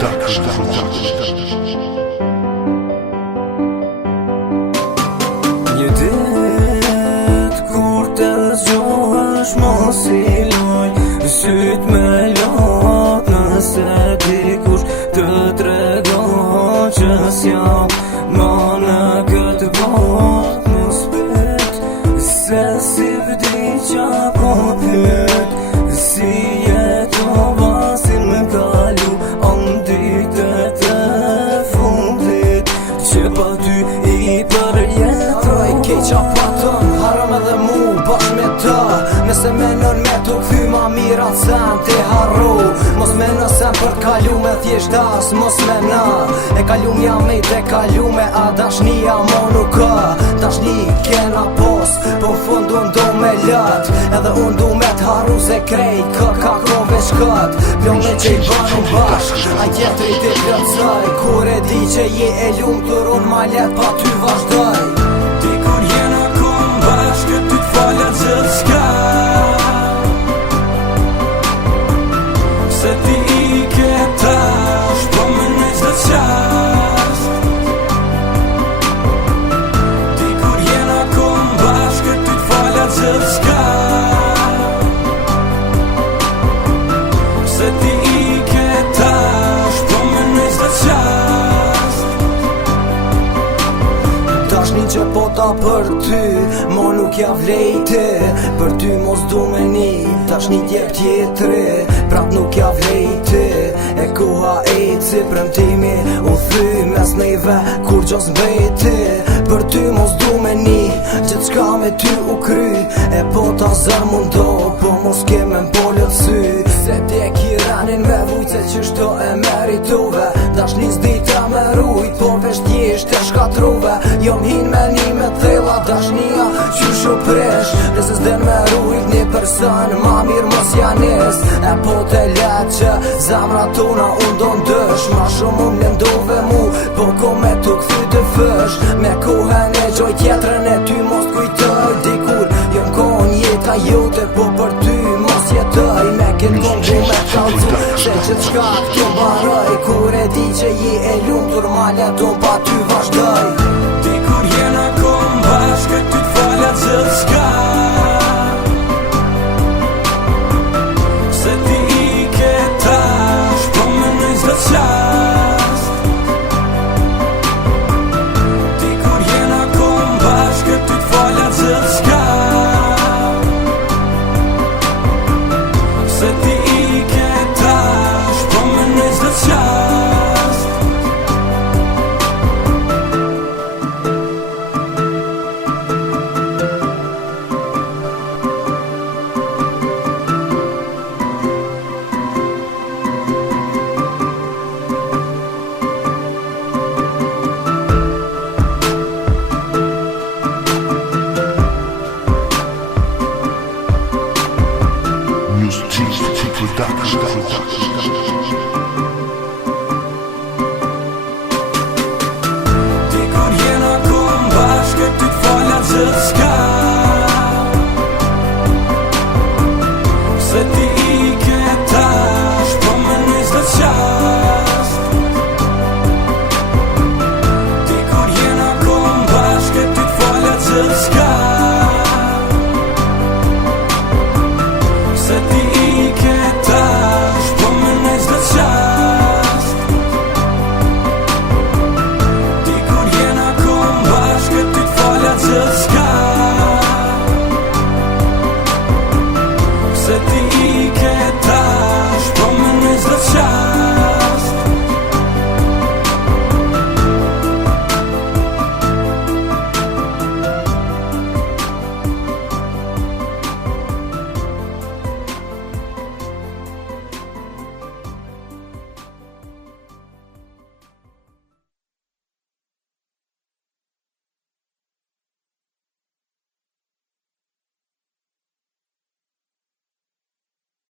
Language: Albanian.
Një dit kur të zgjohesh mos I loj syt me lot nëse dikush të tregon që s'jam ma në këtë bot mos pet se si vdiqja po pyet si jetova si më kalu ditët e fundit që pa ty I përjetoj keqa patëm haram edhe mu bashkë me ta nëse menon me të kthy ma mira sen ti harru mos meno sen për t'kalume thjesht as mos mena e kalume jam me te kalume a dashnia mo nuk ka dashni kena pos po fundu ndo me lat edhe undu me t'harru se krejt ka kove shkat pjone që I banu bashk a tjetëri ti plëtsaj kur e di që je e lumtur unë ma let pa ty vazhdoj ti kur jena kom bashk ty t'falet gjithë s'ka se ti I ke tash po me në qdo qast ti kur jena kom bashk ty t'falet gjithë s'ka se ti I ke tash po me në qdo qast dashni që po ta për ty mo nuk ja vlejti për ty mos du me ni dashni djep tjetri prap nuk ja vlejti e koha eci premtimi u thy mes neve kur gjos mbeti për ty mos du me ni gjithë qka me ty u kry e po ta zër mundo po mos keme m'pollët sy se te kiranin me vujce që shto e meritove dashni s'dita me rujt po vesh t'jesht e shkatruve jom hin me një me thella dashnia që shu presh nëse s'den me rujt një person ma mirë mos janis e po te let që zamra tona unë do ndësh ma shumë unë mendove mu po ko me tu kthy të fësh me kohen e gjoj tjetrën e ty mos t'kujtoj dikur jom kohën jeta jote po për ty mos jetoj me këtë kongu me kalcu se gjithë shka këto baroj kur e di që je e lumtur ma leton pa ty vazhdoj ti kur jena kom bashkë ty t'falet gjithë s'ka se ti I ke tash po me në qdo qast ti kur jena kom bashkë ty t'falet gjithë s'ka se ti I ke tash po me në qdo qast ti kur jena kom bashkë ty t'falet gjithë s'ka se ti I ke tash po me në qdo qast ti kur jena kom bashkë ty t'falet gjithë s'ka